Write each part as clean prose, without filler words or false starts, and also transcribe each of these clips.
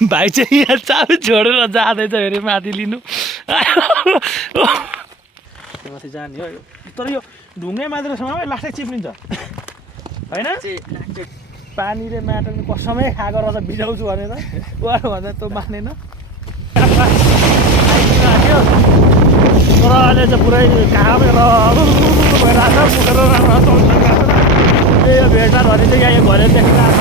भाइ चाहिँ यहाँ चाबी छोडेर जाँदैछ फेरि माथि लिनु माथि जाने हो तर यो ढुङ्गे मात्र समय लास्टै चिप्लिन्छ होइन पानीले माटोले कसमै खाएको रहेछ बिजाउँछु भनेर भन्दा तँ मानेन तर अहिले चाहिँ पुरै कामै भइरहेको छ यो भेटारहरू चाहिँ यहाँ घरे देख्नु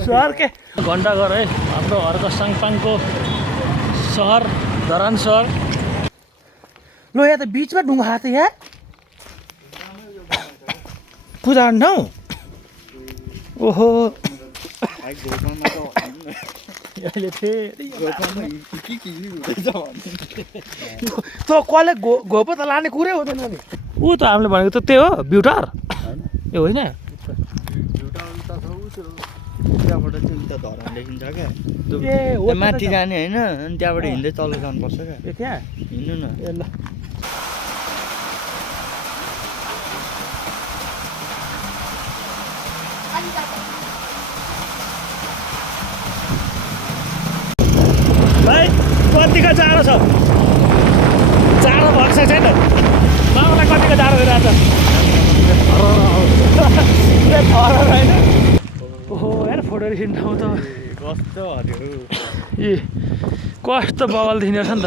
सहर के घन्टा घर है हाम्रो अर्को साङपाङको सहर धरान सहर लो यहाँ त बिचमा ढुङ्गा हात यहाँ पूजा ठाउँ ओहो अहिले फेरि त कसले घोपो त लाने कुरै हुँदैन नि ऊ त हामीले भनेको त त्यही हो ब्युटर ए होइन त्यहाँबाट चाहिँ उता धरान देखिन्छ क्या माथि जाने होइन अनि त्यहाँबाट हिँड्दै तल जानुपर्छ क्या ए त्यहाँ हिँड्नु न ए ल भाइ कतिको जाडो छ जाडो भएको छैन माउलाई कतिको जाडो भइरहेको छ होइन ओहो हेर फोटो खिच्नु ठाउँ त कस्तो हऱ्यो ए कस्तो बगल दिने रहेछ नि त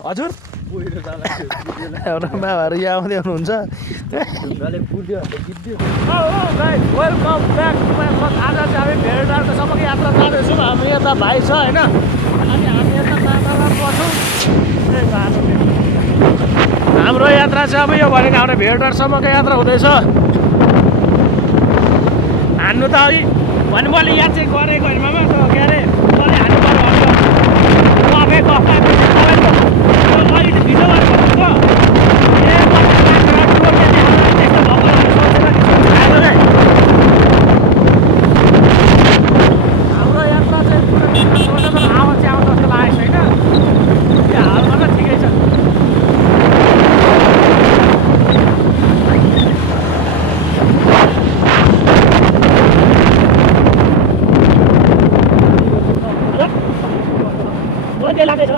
हजुर एउटा मामाहरू यहाँ आउँदै हुनुहुन्छ वेलकम ब्याक आज चाहिँ हामी भेटघाटसम्म यात्रा जाँदैछौँ हाम्रो यता भाइ छ होइन अनि हामी यता मामालाई पर्छौँ हाम्रो यात्रा चाहिँ अब यो भनेको हाम्रो भेटघाटसम्मको यात्रा हुँदैछ हान्नु त अघि भने मैले याद चाहिँ गरेको होइन मामा त के अरे मैले हान्नु पर्यो भने अहिले भिडियो गरेको हाम्रो यात्रा चाहिँ आवाज चाहिँ आउँछ जस्तो लागेको छैन त्यो हालमा त ठिकै छ लाग्दैछ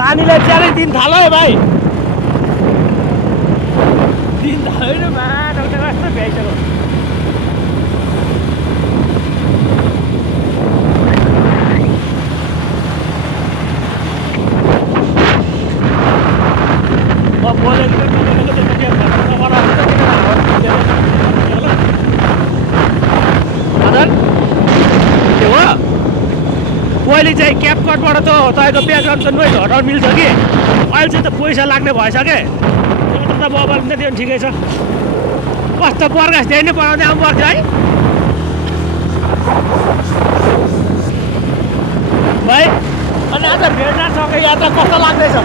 पानीले च्यालै दिन थाल्यो है भाइ दिन थाल्यो नि माटो कस्तो भ्याइसक्यो पहिले चाहिँ क्यापकटबाट त तपाईँको ब्याकग्राउन्ड त नोइज हटाउनु मिल्छ कि अहिले चाहिँ त पैसा लाग्ने भएछ क्या त मोबाइल पनि त्यो ठिकै छ कस्तो प्रकाश त्यही नै पढाउँदै आउनु पर्थ्यो है भाइ अनि आज भेटघाटसँग यात्रा कस्तो लाग्दैछ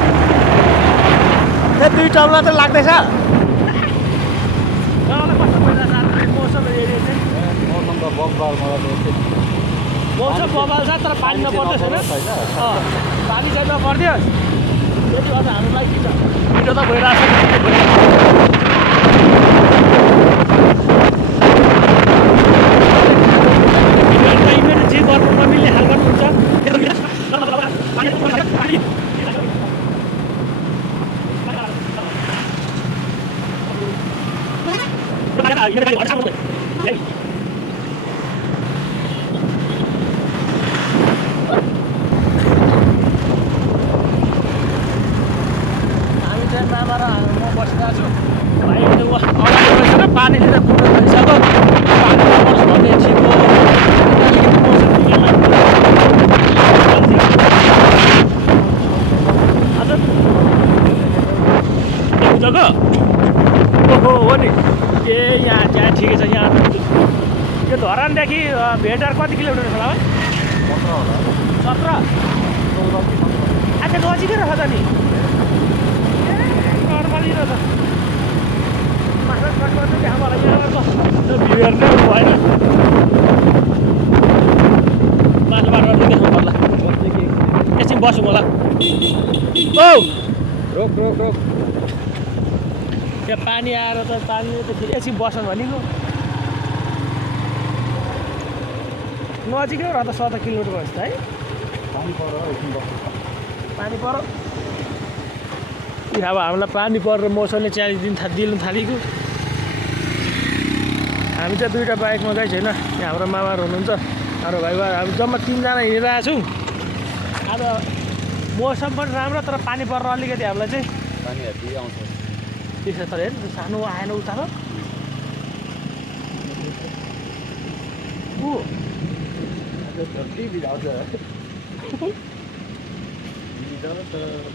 त्यो दुई टर्म मात्रै लाग्दैछ कस्तो भइरहेछ मौसम एरिया चाहिँ मौसम त बगबार मलाई मौसम बबाल छ तर पानी नपर्दैछ पानी चाहिँ नपर्थ्यो त्यति गर्दा हामीलाई के छ भिडियो त भइरहेछ जे गर्नु नमिल्ने खालको हुन्छ मामा र म बसिरहेको छु भाइ अगाडि बसेर पानीले त कुरो भइसक्यो पानी नपर्छ भन्ने छिटो हजुर जग्गा ओहो हो नि ए यहाँ त्यहाँ ठिकै छ यहाँ यो धरानदेखि भेटार कति किलोमिटर होला है 17 अच्छा नजिकै रहेछ त नि नर्मली रहेछ माछा त्यहाँ मलाई भ्यू हेर्ने भएन माछा बाटो देख्नु पर्ला एकछिन बसौँ होला औ रोक रोक रोक त्यहाँ पानी आएर त पानीले त फेरि एकछिन बस्नु भनेको नजिकै रह त 17 किलोमिटर भएछ है पानी पर अब हामीलाई पानी परेर मौसमले दिनु थालेको हामी चाहिँ दुईवटा बाइकमा गएको छैन यहाँ हाम्रो मामाहरू हुनुहुन्छ हाम्रो भाइबा हामी जम्मा 3 जना हिँडिरहेको छौँ आज मौसम पनि राम्रो तर पानी परेर अलिकति हामीलाई चाहिँ पानीहरू आउँछ त्यसो तर हेर्नु सानो आएन उता र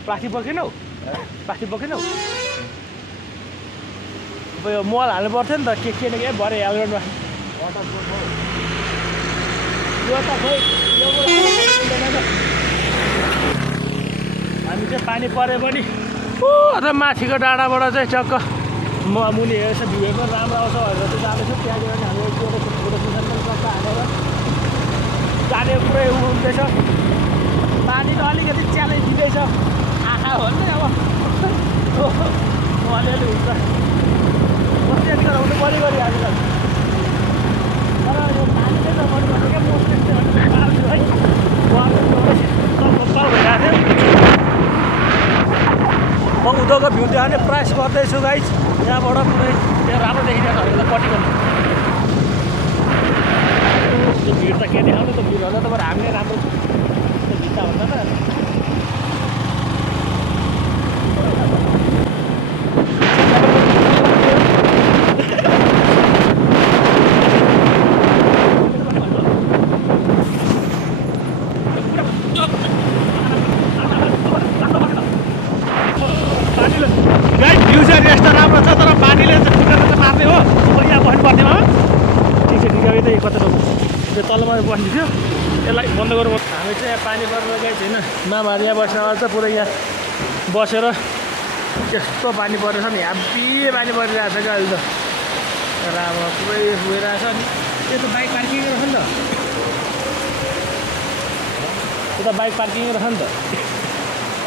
प्लास्टिक बोकेनौ प्लास्टिक बोकेनौ अब यो मल हाल्नु पर्थ्यो नि त के के भरे हेलमेटमा यो त खोइ हामी चाहिँ पानी परे पनि र माथिको डाँडाबाट चाहिँ चक्क मुनि हेर्छ भ्यू पनि राम्रो आउँछ भनेर चाहिँ जाँदैछु त्यहाँ गएर हामी फोटो सेसन पनि चक्क हालेर जाने पुरै हुँदैछ पानी त अलिकति च्यालेन्ज दिँदैछ आँखा भन्ने अब अलिअलि हुन्छ त्यति गराउनु पऱ्यो गरी हामीलाई तर यो पानीले त मैले भनेको मोस्टली है भइरहेको थियो म उदोको भ्यू देखाउने प्रयास गर्दैछु गाइज यहाँबाट पुरै त्यहाँ राम्रो देखिरहेको हामीलाई पट्टिको त्यो भिड त के देखाउनु त भिड भन्दा त बरु हामीले राम्रो त्यो भित्ता भन्दा त भ्यू चाहिँ यस्तो राम्रो छ तर पानीले ठिकाना त मार्ने हो यहाँ बस्नु पर्थ्योमा ठिक छ ठिक है त कता त्यो तलमा बस्नु थियो यसलाई बन्द गरौँ हामी चाहिँ यहाँ पानी परेर गएको छैन मामाहरू यहाँ बस्न आउँछ पुरै यहाँ बसेर यस्तो पानी परेछ नि हेभी पानी परिरहेको छ क्या अहिले त राम्रो पुरै गइरहेछ नि यो त बाइक पार्किङ रहेछ नि त यो त बाइक पार्किङ रहेछ नि त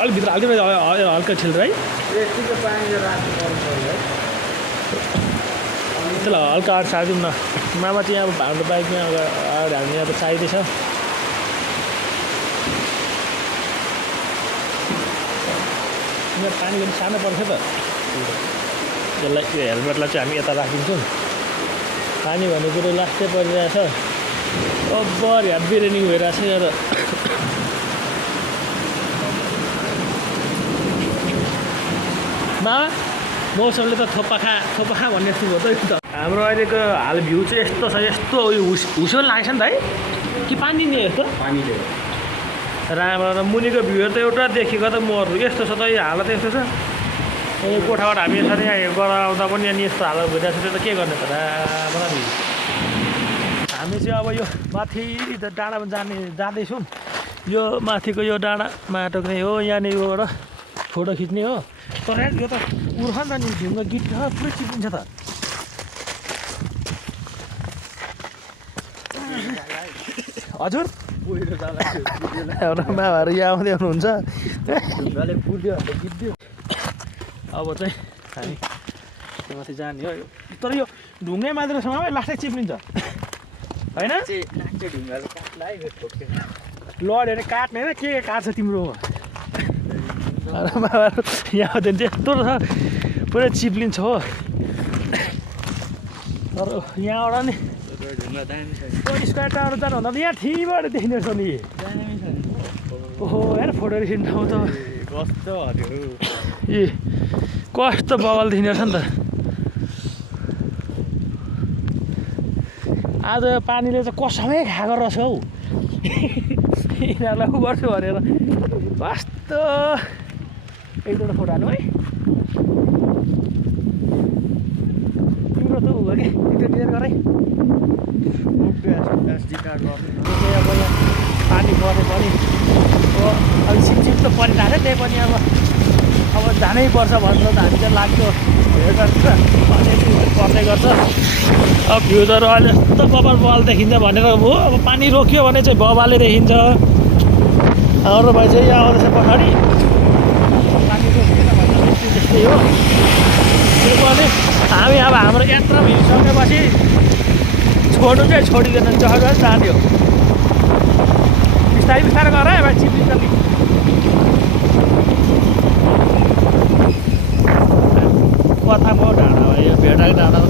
अलिक भित्र हालिदिनु हल्का छिल्छ है त्यसलाई हल्का अगाडि सारिदिउँ न मामा चाहिँ अब हाम्रो बाइकमा अगाडि हामी यहाँ त चाहिँदैछ यहाँ पानी पनि सानो पर्छ त यसलाई यो हेलमेटलाई चाहिँ हामी यता राखिदिन्छौँ पानी भन्ने कुरो लास्टै परिरहेछ ओभर हेभी रेनिङ भइरहेछ यहाँ त मौसमले त थोपा खा भन्ने जस्तो भयो त हाम्रो अहिलेको हाल भ्यू चाहिँ यस्तो छ यस्तो उयो हुसो लाग्छ नि त है कि पानी नि यस्तो पानीले राम्रो र मुनिको भ्यूहरू त एउटा देखेको त मर्नु यस्तो छ त यो हालत यस्तो छ यो कोठाबाट हामी यसरी यहाँ गराउँदा पनि यहाँ यस्तो हालत भइरहेको छ त्यो त के गर्ने त राम्रो हामी चाहिँ अब यो माथि डाँडामा जाँदैछौँ यो माथिको यो डाँडामा टोक्ने हो यहाँनिर योबाट फोटो खिच्ने हो तर यो त उर्ख नि त नि ढुङ्गा गीत पुरै चिप्लिन्छ त हजुर हाम्रो मामाहरू यहाँ आउँदै आउनुहुन्छ अब चाहिँ हामी त्यो माथि जाने हो तर यो ढुङ्गै मात्र समायो लास्टै चिप्लिन्छ होइन लडेर काट्ने होइन के काट्छ तिम्रो मामाहरू यहाँ आउँदैन चाहिँ यस्तो छ पुरै चिप्लिन्छ हो तर यहाँबाट नि स्क्वायर टावर जानुभन्दा त यहाँ ठिबाट देखिने रहेछ नि ओहो हेर फोटो खिच्नु ठाउँ त ए कस्तो बवाल देखिने रहेछ नि त आज पानीले चाहिँ कसमै खाएको रहेछ हौ यिनीहरूलाई उ गर्छु भनेर कस्तो एक दुईवटा फोटो हाल्नु है एसडी कार्ड गर्नु यो चाहिँ अब यहाँ पानी परे पनि अब सिपसिप त परिरहेको त्यही पनि अब जानै पर्छ भनेर त हामी चाहिँ लाग्यो भेटतिर अलिअलि पर्ने गर्छ। अब भ्युजहरू अहिले यस्तो बबाल देखिन्छ भनेर हो। अब पानी रोक्यो भने चाहिँ बबाले देखिन्छ। हाम्रो भाइ चाहिँ यहाँ आउँदैछ पछाडि पानी रोकिएन भने त्यस्तै हो। त्यो पनि हामी अब हाम्रो यात्रा भइसकेपछि छोड्नु चाहिँ छोडिँदैन, चढेर जाने हो। बिस्तारै बिस्तारै गर है भाइ, चिप्ली चल्ली कथाको डाँडा हो यो, भेडाको डाँडा त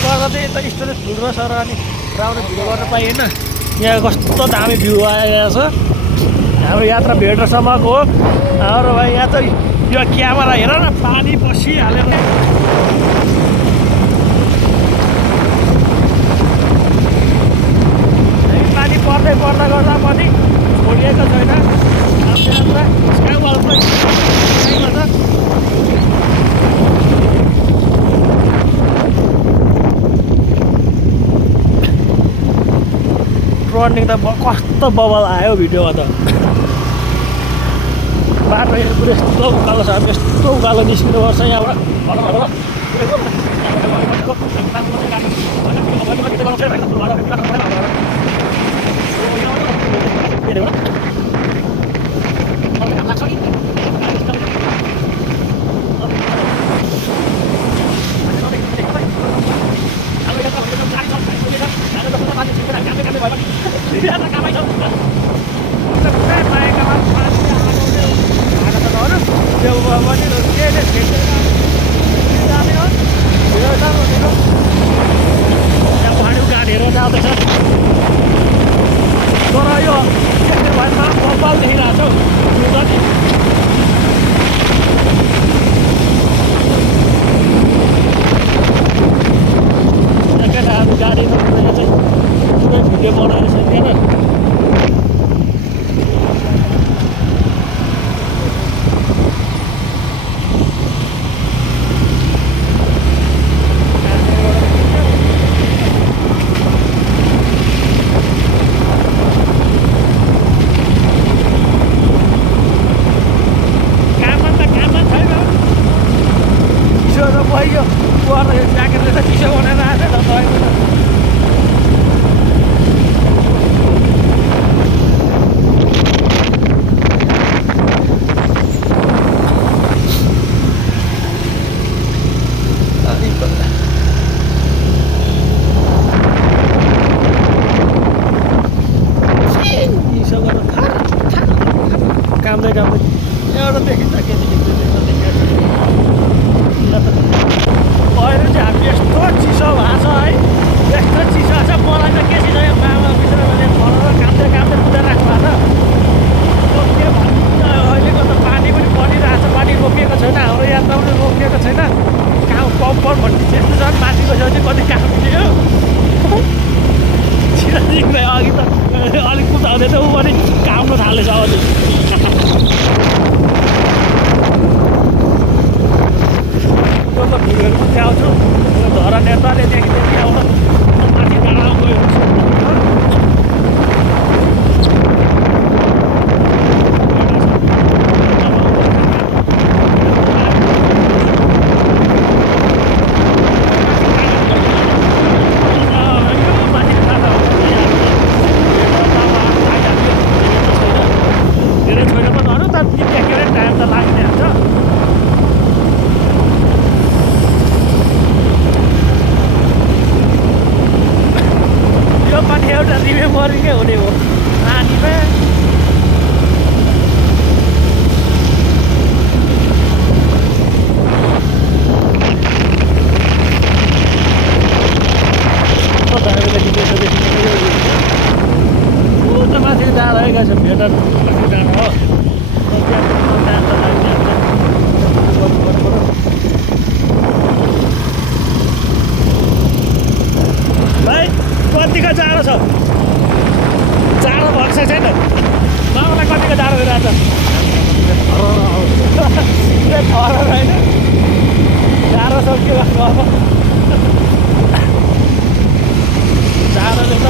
गर्दा चाहिँ यता स्टोरेज फुल रहेछ र अनि राम्रो भिडियो गर्न पाइएन। यहाँ कस्तो दामी भ्यू आइरहेको छ। हाम्रो यात्रा भेटरसम्मको हो। हाम्रो भाइ यहाँ चाहिँ यो क्यामेरा हेर न, पानी पसिहाल्यो। पानी पर्दै पर्दा गर्दा पनि छोडिएको छैन। यात्रा रनिङ त कस्तो बबल आयो भिडियोमा त। बाटो पुरै यस्तो उकालो छ, यस्तो उकालो निस्किनुपर्छ यहाँबाट। पहाडी गाडीहरू जाँदैछ तर यो यस्तै भएमा बब्बाल देखिरहेको छ। केटाहरू गाडीमा चाहिँ पुरै भिडियो बनाएर सकिएन। ज्याकेटले त चिसो बनाएर आएको छ त। कामदै कामदै एउटा देखिन्छ के अहिले चाहिँ हामी यस्तो चिसो भएको छ है, यस्तो चिसो छ। मलाई त के चिसो यो मामा बिचरा फलेर कामदै कामदै कुदेर राख्नु भएको छ। के भन्नु अहिलेको त पानी पनि परिरहेको छ, पानी रोकिएको छैन, हाम्रो यात्रा पनि रोकिएको छैन। काम कम्पर भन्ने त्यस्तो छ, माथि गएपछि कति काम दियो छिरादेखिलाई अघि त अलिक कुदाउँदै त ऊ पनि काम्नु थालेछ अझै। भिडियोहरू पनि ल्याउँछु धरा नेताले देखि आउँछ माथि डाँडा गयो। धेरै छैन पनि अरू त टाइम त लाग्ने हुन्छ। पनि एउटा रिमेम्बरिङै हुने हो नानीमा। माथि जाँदा गएछ भेटर डाँडा हो। कतिको जाडो छ जाडो भएको छैन माउलाई कतिको जाडो भइरहेको छ होइन जाडो छ के गर्नु अब जाडोले त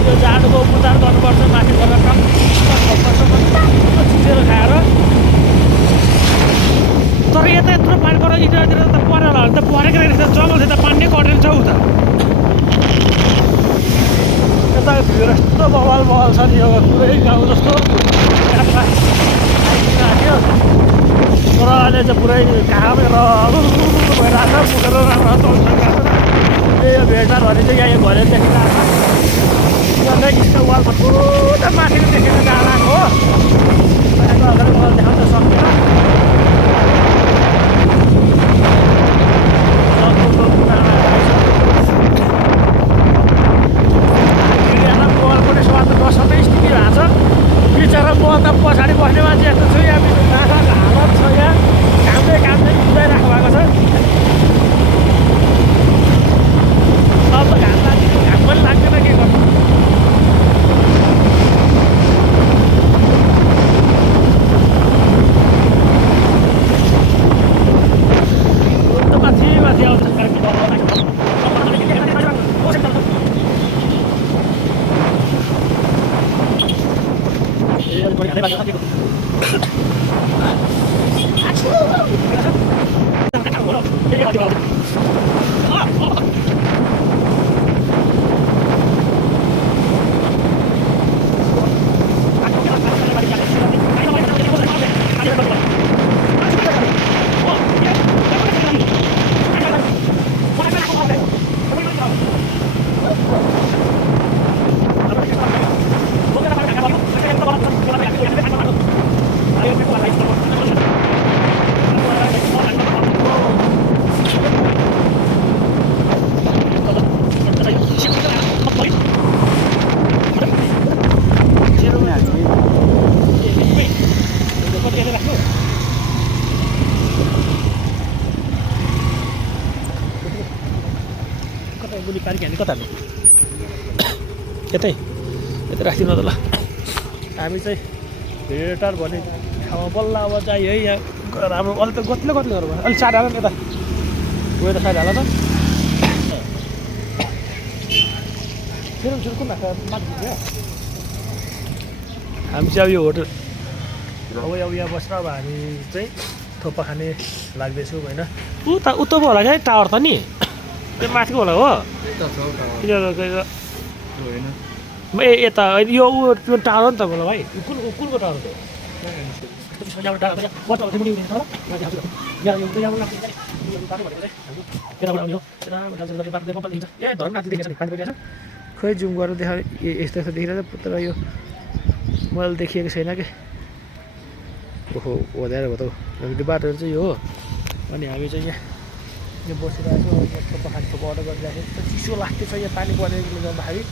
यो जाडोको उपचार गर्नुपर्छ माथि गएर छिसेर खाएर तर यता यत्रो पानी पर इटातिर त परेर होला भने त परेको रहेछ जङ्गल चाहिँ त पानी कटेर छ उता यता भिड यस्तो बवाल छ नि यो पुरै गाउँ जस्तो आइदिइराख्यो तर अहिले चाहिँ पुरै घामेर भइरहेको छ पुगेर राम्रो यो भेटारहरू चाहिँ यहाँ घरे देखिरहेको छ नेक्स्ट वालमा पुरा माथि देखेर डाँडाको हो त्यहाँको अगाडि वाल देखाउन सक्दैन बिचरा म त पछाडि बस्ने मान्छे यस्तो छु यहाँ नाकाको हालत छ यहाँ कामले कुदाइराख्नु भएको छ अब त घाम पनि लाग्दैन के गर्नु माथि आउँछ कता यतै राखिदिनु त ल हामी चाहिँ भेटार भन्ने ठाउँमा बल्ल अब चाहिँ है यहाँ राम्रो अलिक त गतिलो गरौँ अलिक साइड हाल यता गयो त साइड हाल त कुन हामी चाहिँ अब यो होटल अब यहाँ बसेर अब हामी चाहिँ थोपा खाने लाग्दैछौँ होइन उता पो होला क्या टावर त नि त्यो माथिको होला हो यता यो टावर हो नि त मलाई भाइ कुनको टावर हो खै जुम गरेर देखा यस्तो यस्तो देखिरहेछ तर यो मैले देखिएको छैन कि ओहो ओधाएर भयो त बाटोहरू चाहिँ यो हो अनि हामी चाहिँ यहाँ बसिरहेको छौँ यस्तो पखालीको अर्डर गरिरहेको छ चिसो लाग्दैछ यहाँ पानी परेकोले गर्दाखेरि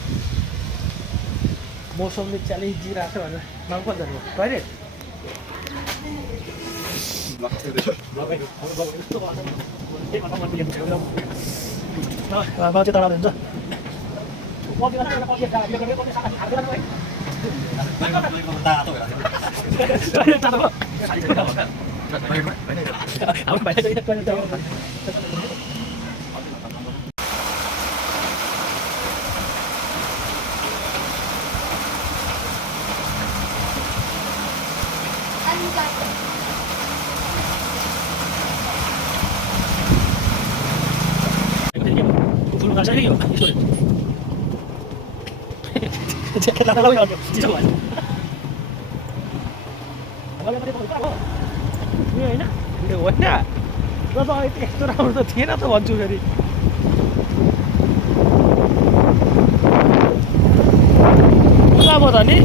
मौसमले च्यालेन्ज दिइरहेको छ भनेर माग कति जानु टोइलेट चाहिँ तल हुन्छ यस्तो राम्रो त थिएन त भन्छु फेरि अब त नि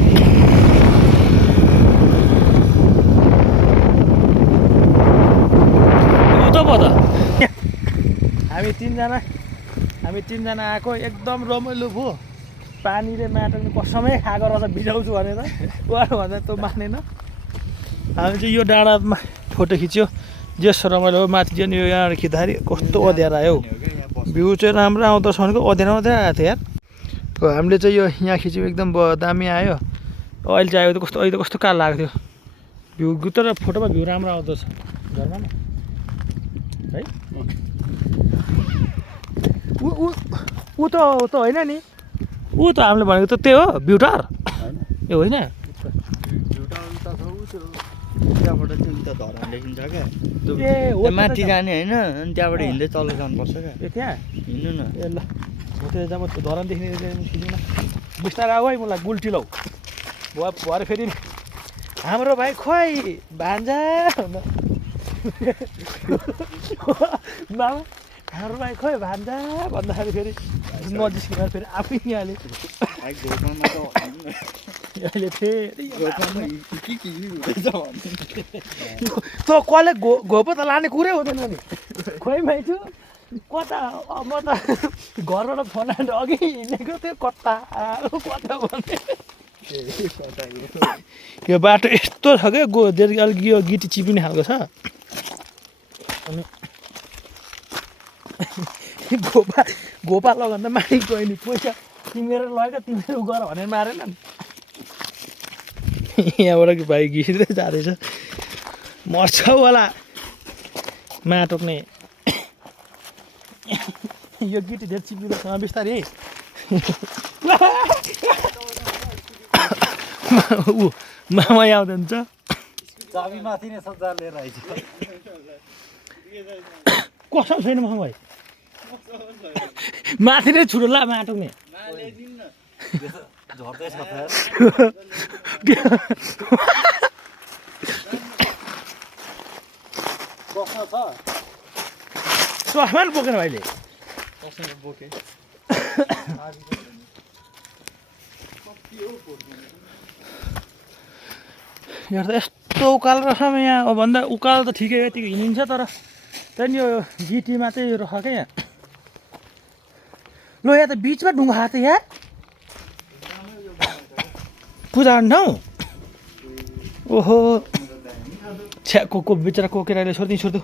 उता पो त हामी तिनजना आएको एकदम रमाइलो भयो पानी र माटोले कसमै खाएको रहेछ भिजाउँछु भनेर उहाँ भन्दा त मानेन हामी चाहिँ यो डाँडामा फोटो खिच्यो जेस रमाइलो हो माथि चाहिँ यो यहाँ खिच्दाखेरि कस्तो अँध्यारो आयो भ्यू चाहिँ राम्रो आउँदछ भनेको अँध्यारो अँध्यारो आएको थियो यार हामीले चाहिँ यो यहाँ खिच्यौँ एकदम दामी आयो अहिले चाहिँ आयो अहिले त कस्तो कालो लागेको थियो भ्यू तर फोटोमा भ्यू राम्रो आउँदछ घरमा है ऊ त होइन नि ऊ त हामीले भनेको त त्यही हो ब्युटर ए होइन त्यहाँबाट चाहिँ उता धरान देखिन्छ क्या ए हो माथि जाने होइन अनि त्यहाँबाट हिँड्दै तल जानुपर्छ क्या ए त्यहाँ हिँड्नु न ए ल हो त्यो जब धरान देख्ने खिच्नु न बिस्तारै आऊ है मलाई गुल्टी लौ भरे फेरि हाम्रो भाइ खोइ भान्जा बाबा हाम्रो भाइ खोइ भान्जा भन्दाखेरि फेरि नजिस्किँदा फेरि आफै निहाले अहिले फेरि त कसले घोपो त लाने कुरै हुँदैन नि खोइ माइछु कता म त घरबाट फोन आएर अघि हिँडेको थियो कता कता भन्ने यो बाटो यस्तो छ क्या अलिक यो गिटी चिपिने खालको छ अनि घोपा लगाउन त माथि गयो नि पैसा तिमीहरू लगेको तिमीहरू गर भनेर मारेन नि यहाँबाट भाइ घिर्दै जाँदैछ मर्छ होला माटोक्ने यो गिटी धेरै चिपिँदैछ बिस्तारै ऊ मामा आउँदैन छ चाबी माथि नै सज्जा लिएर आइछ कसम छैन मामा भाइ माथि नै छुटो ला माटोक्ने झर्दैछ बस्न छ चस्मा नि बोकेन भाइले बोके यहाँ त यस्तो उकालो रहेछ यहाँ अब भन्दा उकालो त ठिकै यतिको हिँडिन्छ तर त्यहाँदेखि यो गिटीमा चाहिँ यो रह क्या यहाँ ल यहाँ त बिचमा ढुङ्गा खाएको थियो यहाँ पूजा गर्ने ठाउँ ओहो छ्या को बिचरा को केटाले छोडिदिउँ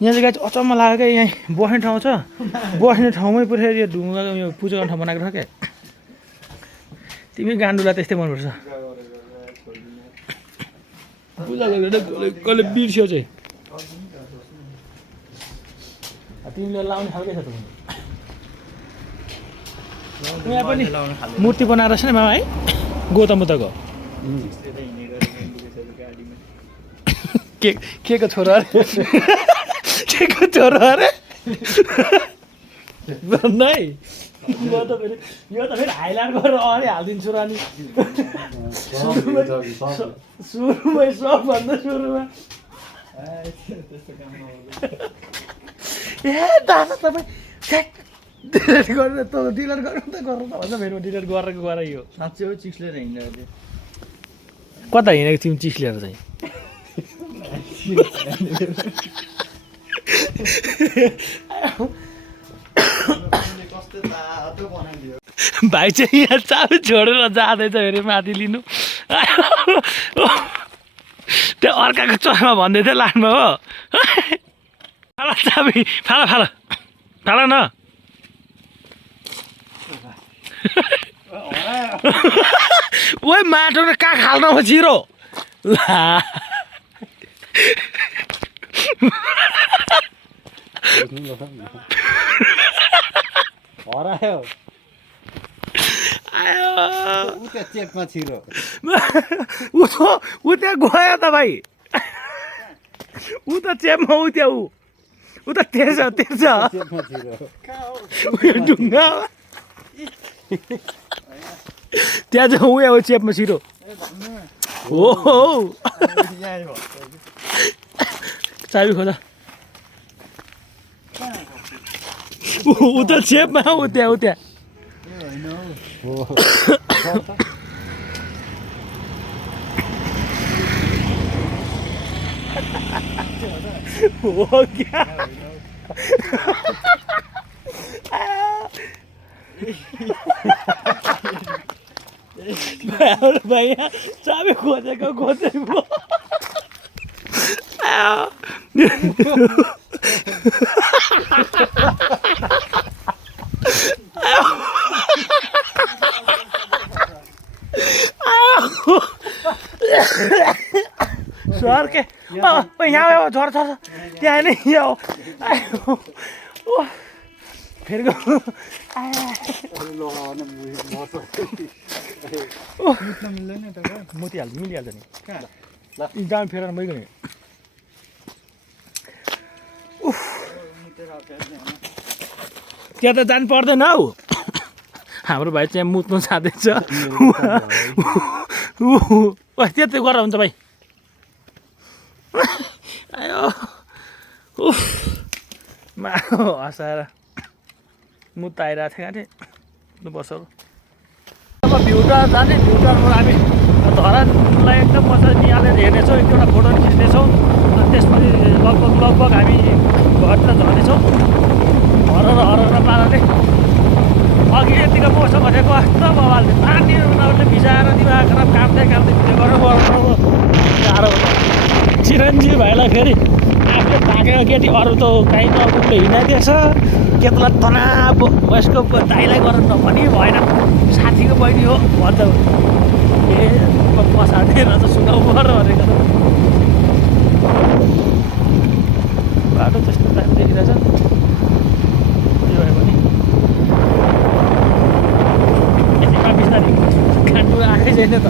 यहाँ चाहिँ चाहिँ अचम्म लाग्यो क्या यहाँ बस्ने ठाउँ छ बस्ने ठाउँमै पुरै यो ढुङ्गा यो पूजा गर्ने ठाउँ बनाएको छ क्या तिमी गान्डुलाई त्यस्तै मनपर्छ पूजा गरेर कसले बिर्स्यो चाहिँ तिमीले लाउने खालकै छ त यहाँ पनि मूर्ति बनाएर छ नि मामा है गौतम बुद्धको के को छोरा अरे के को छोरा अरे नै यो त फेरि हाइलाइट गरेर अरे हालिदिन्छु र नि सुरुमै सबभन्दा सुरुमा ए दादा तपाईँ डिलिट गरेर त डिलिट गर्नु त गर्नु त भन्छ फेरि डिलिट गरेको गरे यो साँच्चै हो चिक्स लिएर हिँडेको कता हिँडेको तिमी चिस लिएर चाहिँ भाइ चाहिँ यहाँ चाबी छोडेर जाँदैछ फेरि माथि लिनु त्यो अर्काको चस्मा भन्दै थियो लानमा हो फाला चाबी फाला फाला फाला न ओइ माटो र कहाँ खाल्न हो छिरो ला हरायो आयो उता चेकमा छिरो ऊ त्यहाँ गयो त भाइ ऊ त चेपमा ऊ त्यहाँ ऊ त तेर्छ चेकमा छिरो उयो ढुङ्गा त्यहाँ चाहिँ उयो हो चेपमा छिरो हो चाबी खोज ऊ त चेपमा ऊ त्यहाँ हो क्या भैया चाबी खोजेको खोजे पो यहाँ झर्छ त्यहाँ नै यहाँ फेरि मोतिहाल्छ मिलिहाल्छ नि जाम फेरेर मैगो नि त्यहाँ त जानु पर्दैन हौ हाम्रो भाइ चाहिँ मुत्नु जाँदैछ त्यति गरेर हुन्छ भाइ आयो हँसाएर मुत आइरहेको थियो कहाँ बसौँ अब भ्युटा जाने भ्युटाबाट हामी धरानलाई एकदम मजाले निहालेर हेर्नेछौँ एक दुईवटा फोटो खिच्नेछौँ अनि त्यसपछि लगभग हामी घरतिर झर्नेछौँ हर पाराले अघि यतिको मौसम भनेको कस्तो बवालले पानी उनीहरूले भिजाएर दिमाग खराब काट्दै भिडियो गर्नु गाह्रो चिरञ्जीवी भाइलाई फेरि आफूले भागेको केटी अरू त काहीँ नपुग्ने हिँडाइदिएछ केतलाई तनाव वयस्को दाइलाई गरेर नभनी भएन साथीको बहिनी हो भन्छ ए पछाडि रहेछ सुनाउ पर्यो भनेको त बाटो त्यस्तो टाइम देखिरहेछ त्यो भए पनि यतिमा बिस्तारै खानु आएकै छैन त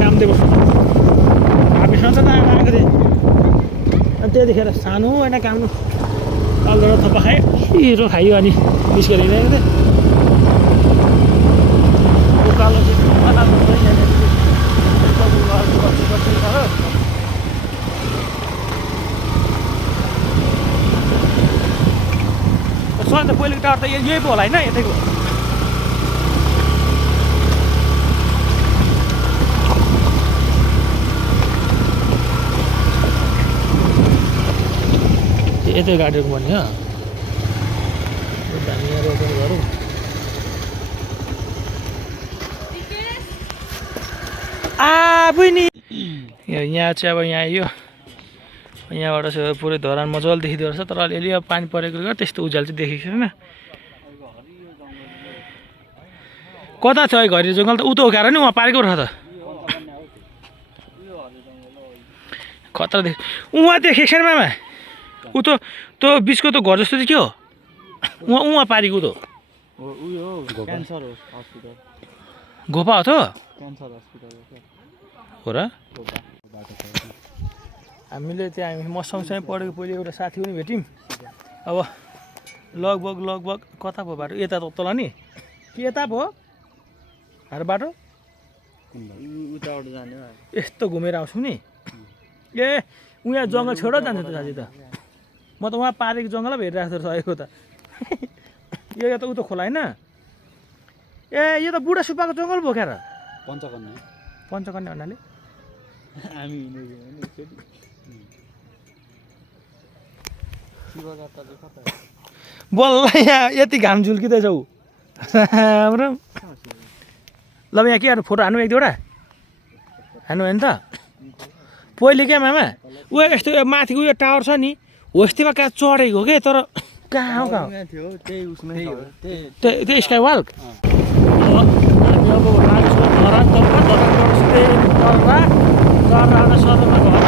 काम दिएको हामीसँग त आएको थिएँ अनि त्यतिखेर सानो होइन काम कलर थप्पा खाएँ हिरो खायो अनि निस्केर हिँडेको थिएँ उकालो सधैँ पहिलेको टावर त यही पो होला होइन यतैको यतै गाडीको भन्ने हो हामी यहाँ रोक्नु गरौँ बहिनी यहाँ चाहिँ अब यहाँ यो यहाँबाट चाहिँ पुरै धरान मजाले देखिँदो रहेछ तर अलिअलि अब पानी परेकोले गर्दा त्यस्तो उज्यालो चाहिँ देखेको छैन कता छ घरि जङ्गल त उतो उकाएर नि उहाँ पारेको रहेछ त खतरा देख उहाँ देखेको छैन मामा ऊ त त्यो बिचको त घर जस्तो चाहिँ के हो उहाँ पारेको त घोपा हो त हो र हामीले त्यहाँ म सँगसँगै पढेको पहिले एउटा साथी पनि भेट्यौँ अब लगभग कता पो बाटो यता तल नि कि यता पो हार बाटो उताबाट जाने यस्तो घुमेर आउँछौँ नि ए उहाँ जङ्गल छेउडा जान्छ त साथी त म त उहाँ पारेको जङ्गल पो हेरिरहेको रहेको त यो त उता खोला होइन ए यो त बुढा सुब्बाको जङ्गल पो क्या र पञ्चकन्या भन्नाले हामी बल्ल यहाँ यति घाम झुल्किँदैछौ राम्रो ल यहाँ के हाल्नु फोटो हान्नु एक दुईवटा हान्नु होइन त पहिले क्या मामा ऊ यस्तो माथि उयो टावर छ नि हो यस्तोमा कहाँ चढेको हो कि तर कहाँ हो त्यही स्काई वाल्क हामी अब लाग्छौँ धरानबाट सिधै चढ्दा सदरमा घर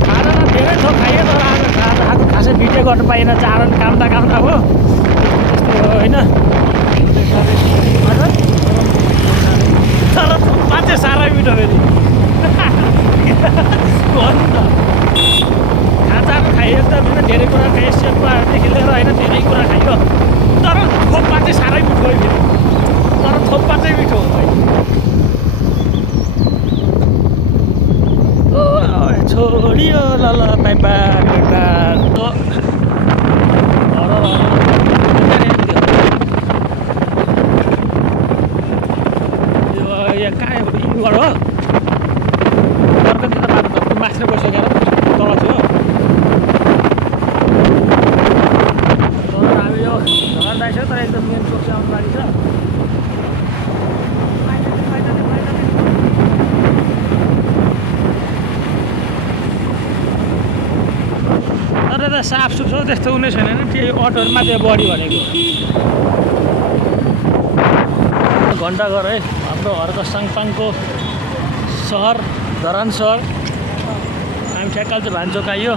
खाना धेरै थोक खायो तर आज खासै भिडियो गर्नु पाइएन चारण कामदा हो त्यस्तो हो होइन तर मान्छे साह्रै मिठो फेरि भन्नु त खाजाहरू खाइयो त धेरै कुरा खायो सेकुवाहरूदेखि लिएर होइन धेरै कुरा खाइयो तर थोपमा चाहिँ साह्रै मिठो हो फेरि तर थोपमा चाहिँ मिठो हो छोडियो ल पाइपा यहाँ कहाँ इन्भर हो अर्कोतिर बाटो त मास्टर गइसकेर तल थियो तर हामी यो घर जाइसक्यो तर एकदम मेन चोक चाहिँ आउनु लागि छ तर त साफ सुथरो त्यस्तो हुने छैन नि त्यो अटोहरूमा त्यो बढी भनेको घन्टाघर है हाम्रो हर्क साङपाङको सहर धरान सहर हामी ठ्याक्काल चाहिँ भान्चोक आइयो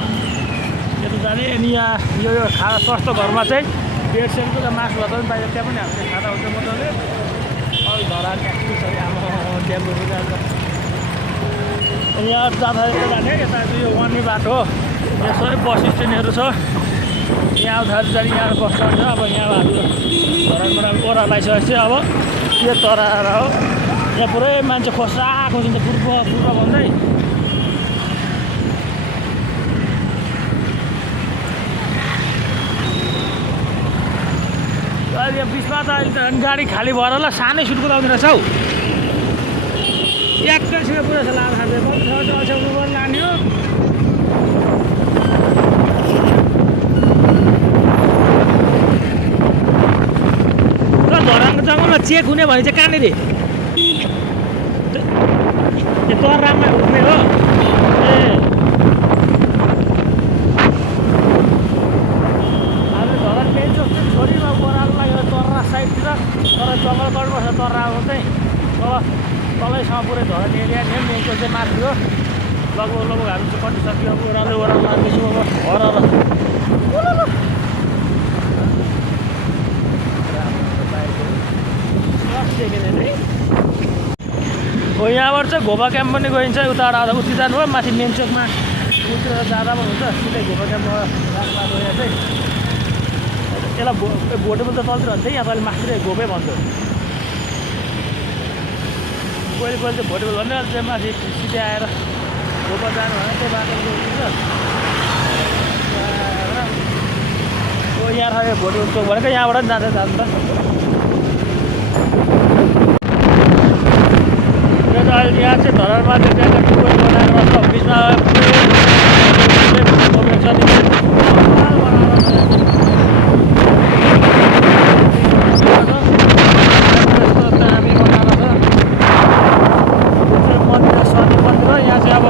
यता जाने अनि यहाँ यो खाना सस्तो घरमा चाहिँ 150 रुपियाँको मासु भए पनि बाहिर त्यहाँ पनि हामीले खाना हुन्छ मजाले अरू धरान एक्टिभ्सहरू आमा ड्यामहरू जान्छ यहाँ जाँदाखेरि जाने यता यो वनी बाटो यहाँ सबै बस स्ट्यान्डहरू छ यहाँ आउँदाखेरि जाने यहाँ बस स्ट्यान्ड छ अब यहाँ हाम्रो धरानबाट ओह्रालो आइसकेपछि अब के तराएर हो यहाँ पुरै मान्छे खोसाएको हुन्छ पूर्व भन्दै अहिले यहाँ बिचमा त अहिले त गाडी खाली भएर होला सानै सुटको आउँदो रहेछ हौ एकैछिन पुरा छ लाभ खाँदै अछाउनुबाट लाने हो र धरानको जङ्गलमा चेक हुने भने चाहिँ कहाँनिर यो तरामा हुने हो ए हामीले धरान मेन चोक चाहिँ छोरीमा ओह्रालो लागेर तर्रा साइडतिर तर जङ्गल गर्नुपर्छ तर्रा अब चाहिँ तलैसम्म पुरै धरान एरिया थियो मेन चोक चाहिँ माथि हो लगभग हामी चाहिँ कटिसक्यो अब ओह्रालो लाँदैछु अब हराएर हो यहाँबाट चाहिँ घोबा क्याम्प पनि गइन्छ उताबाट आउँदा उति जानुभयो माथि मेन चोकमा उतिर जाँदा पनि हुन्छ सिधै घोबा क्याम्पबाट राख्नु यहाँ चाहिँ यसलाई भोटेबल त चल्तिर हुन्छ यहाँ अहिले माथितिर घोबै भन्छ पहिले चाहिँ भोटेबल भन्ने चाहिँ माथि सिधै आएर घोबा जानु भने त्यही बाटो हुन्छ यहाँ राख्यो भोटेबल चोक भनेको यहाँबाट पनि जान्छ त अहिले यहाँ चाहिँ धरानमा चाहिँ त्यहाँ टुवेल बनाएर बस्छ बिचमा मन्दिर शनि मन्दिर यहाँ चाहिँ अब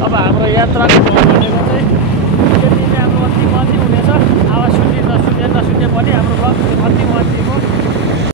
अब हाम्रो यात्राको भनेको चाहिँ यति नै अब अति माथि हुने